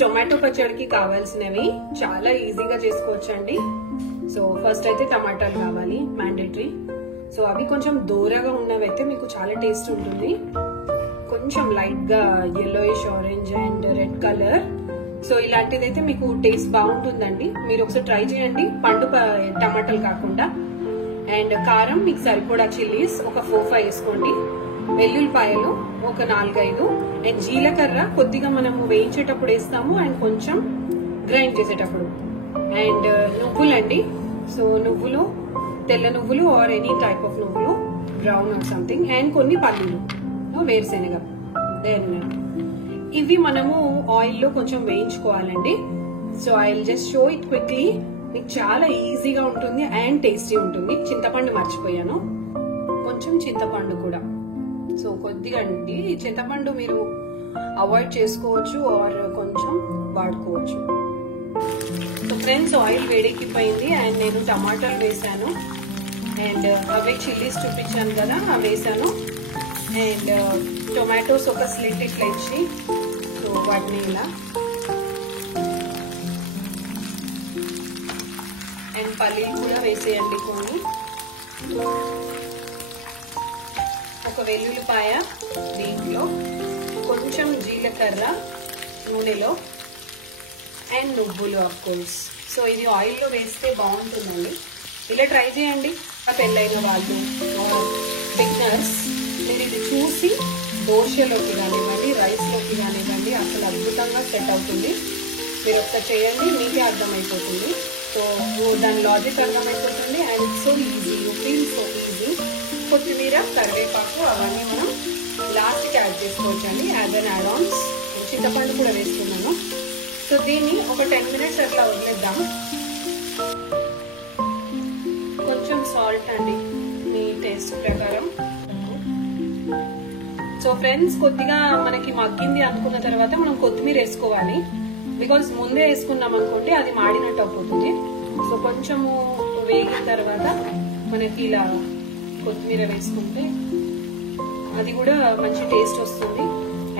Tomato పచ్చడికి కావాల్సినవి చాలా ఈజీగా చేసుకోవచ్చండి. సో ఫస్ట్ అయితే టమాటాలు కావాలి, మ్యాండేటరీ. సో అవి కొంచెం దూరగా ఉన్నవైతే మీకు చాలా టేస్ట్ ఉంటుంది. కొంచెం లైట్ గా yellowish orange and red colour. So ఇలాంటిదైతే మీకు టేస్ట్ బాగుంటుందండి. మీరు ఒకసారి ట్రై చేయండి, పండు టమాటాలు కాకుండా. అండ్ కారం మీకు సరిపడా చిల్లీస్ ఒక 4-5 వేసుకోండి. వెల్లుల్లిపాయలు ఒక 4-5. అండ్ జీలకర్ర కొద్దిగా మనము వేయించేటప్పుడు వేస్తాము అండ్ కొంచెం గ్రైండ్ చేసేటప్పుడు. అండ్ నువ్వులండి. సో నువ్వులు, తెల్ల నువ్వులు ఆర్ ఎనీ టైప్ ఆఫ్ నువ్వులు, బ్రౌన్ ఆర్ సంథింగ్. అండ్ కొన్ని పల్లీలు, వేరుశెనగ. దెన్ ఇవి మనము ఆయిల్ లో కొంచెం వేయించుకోవాలండి. So I will just show it quickly. మీకు చాలా ఈజీగా ఉంటుంది అండ్ టేస్టీ ఉంటుంది. చింతపండు మర్చిపోయాను, కొంచెం చింతపండు కూడా. సో కొద్దిగా అండి, చింతపండు మీరు అవాయిడ్ చేసుకోవచ్చు ఆర్ కొంచెం వాడుకోవచ్చు. సో ఫ్రెండ్స్, ఆయిల్ వేడెక్కిపోయింది అండ్ నేను టమాటాలు వేసాను. అండ్ అవే చిల్లీస్ చూపించాను కదా, అవి వేసాను. అండ్ టొమాటోస్ ఒక స్లిట్ ఇట్లా ఇచ్చి, సో వాటిని ఇలా. అండ్ పల్లీలు కూడా వేసేయండి కొన్ని. ఒక వెల్లుల్లిపాయ దీంట్లో, కొంచెం జీలకర్ర నూనెలో, అండ్ నువ్వులు ఆఫ్ కోర్స్. సో ఇది ఆయిల్లో వేస్తే బాగుంటుందండి. ఇలా ట్రై చేయండి. పెళ్ళైన వాళ్ళు, బిగినర్స్, మీరు ఇది చూసి దోశలోకి కానివ్వండి, రైస్లోకి కానివ్వండి, అసలు అద్భుతంగా సెట్ అవుతుంది. మీరు ఒకసారి చేయండి, మీకే అర్థమైపోతుంది. సో దాని లాజిక్ అర్థమైపోతుంది. And it's so easy, you feel so easy. కొత్తిమీర, కరివేపాకు అవన్నీ మనం లాస్ట్కి యాడ్ చేసుకోవచ్చండి, యాజ్ అన్ యాడ్ ఆన్స్. చింతపండు కూడా వేస్తున్నాను. సో దీన్ని ఒక 10 minutes అట్లా వదిలేద్దాం. కొంచెం సాల్ట్ అండి, మీ టేస్ట్ ప్రకారం. సో ఫ్రెండ్స్, కొద్దిగా మనకి మగ్గింది అనుకున్న తర్వాత మనం కొత్తిమీర వేసుకోవాలి. బికాజ్ ముందే వేసుకున్నాం అనుకోండి అది మాడినట్టు అయిపోతుంది. సో కొంచెము వేగిన తర్వాత మనకి ఇలా కొత్తిమీర వేసుకుంటే అది కూడా మంచి టేస్ట్ వస్తుంది.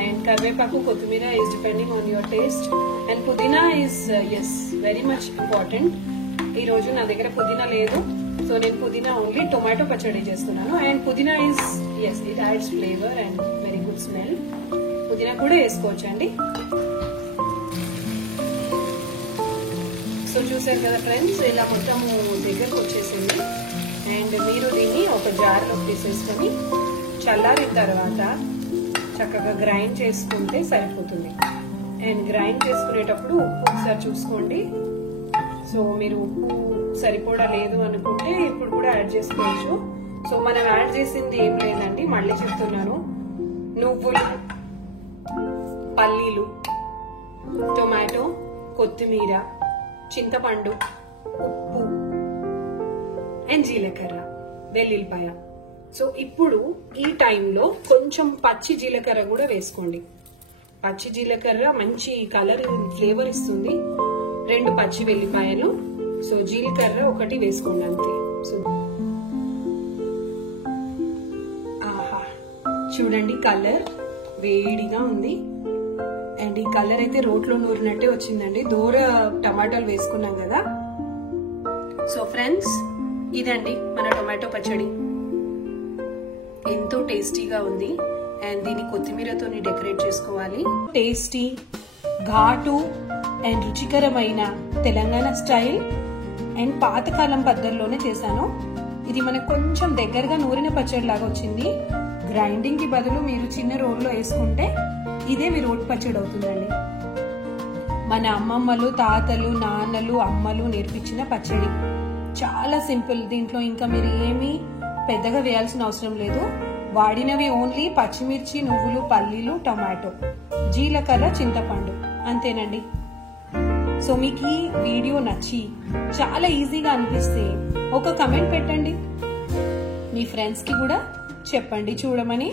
అండ్ కరివేపాకు, కొత్తిమీర is depending on your taste. And పుదీనా ఈజ్ వెరీ మచ్ ఇంపార్టెంట్. ఈ రోజు నా దగ్గర పుదీనా లేదు, సో నేను పుదీనా ఓన్లీ టొమాటో పచ్చడి చేస్తున్నాను. అండ్ పుదీనా is it adds flavour and very good smell. పుదీనా కూడా వేసుకోవచ్చండి. సో చూసారు కదా ఫ్రెండ్స్, ఇలా మొత్తము దగ్గరకు వచ్చేసింది. అండ్ మీరు దీన్ని ఒక జార్లో తీసేసుకొని చల్లారిన తర్వాత చక్కగా గ్రైండ్ చేసుకుంటే సరిపోతుంది. అండ్ గ్రైండ్ చేసుకునేటప్పుడు ఉప్పు ఒకసారి చూసుకోండి. సో మీరు ఉప్పు సరిపోడా లేదు అనుకుంటే ఇప్పుడు కూడా యాడ్ చేసుకోవచ్చు. సో మనం యాడ్ చేసింది ఏం లేదండి, మళ్ళీ చెప్తున్నాను. నువ్వులు, పల్లీలు, టొమాటో, కొత్తిమీర, చింతపండు, ఉప్పు అండ్ జీలకర్ర, వెల్లుల్లిపాయ. సో ఇప్పుడు ఈ టైంలో కొంచెం పచ్చి జీలకర్ర కూడా వేసుకోండి. పచ్చి జీలకర్ర మంచి కలర్, ఫ్లేవర్ ఇస్తుంది. 2 పచ్చి వెల్లిపాయలు. సో జీలకర్ర ఒకటి వేసుకోండి అంతే. సో ఆహా, చూడండి కలర్ వేడిగా ఉంది. అండ్ ఈ కలర్ అయితే రోట్లో నూరినట్టే వచ్చిందండి. దూర టమాటాలు వేసుకున్నాం కదా. సో ఫ్రెండ్స్, ఇదండి మన టొమాటో పచ్చడి. ఎంతో టేస్టీగా ఉంది. అండ్ దీన్ని కొత్తిమీరతో డెకరేట్ చేసుకోవాలి. టేస్టీ, ఘాటు అండ్ రుచికరమైన తెలంగాణ స్టైల్ అండ్ పాతకాలం పద్ధతిలోనే చేశాను. ఇది మనకు కొంచెం దగ్గరగా నూరిన పచ్చడి లాగా వచ్చింది. గ్రైండింగ్ కి బదులు మీరు చిన్న రోల్లో వేసుకుంటే ఇదే మీ రోటి పచ్చడి అవుతుందండి. మన అమ్మమ్మలు, తాతలు, నాన్నలు, అమ్మలు నేర్పించిన పచ్చడి. చాలా సింపుల్. దీంట్లో ఇంకా మీరు ఏమీ పెద్దగా వేయాల్సిన అవసరం లేదు. వాడినవి ఓన్లీ పచ్చిమిర్చి, నువ్వులు, పల్లీలు, టొమాటో, జీలకర్ర, చింతపండు, అంతేనండి. సో మీకు ఈ వీడియో నచ్చి చాలా ఈజీగా అనిపిస్తే ఒక కమెంట్ పెట్టండి. మీ ఫ్రెండ్స్ కి కూడా చెప్పండి చూడమని.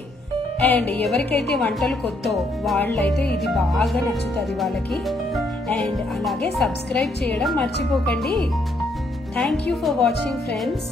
అండ్ ఎవరికైతే వంటలు కొత్త వాళ్ళైతే ఇది బాగా నచ్చుతుంది వాళ్ళకి. అండ్ అలాగే సబ్స్క్రైబ్ చేయడం మర్చిపోకండి. Thank you for watching friends.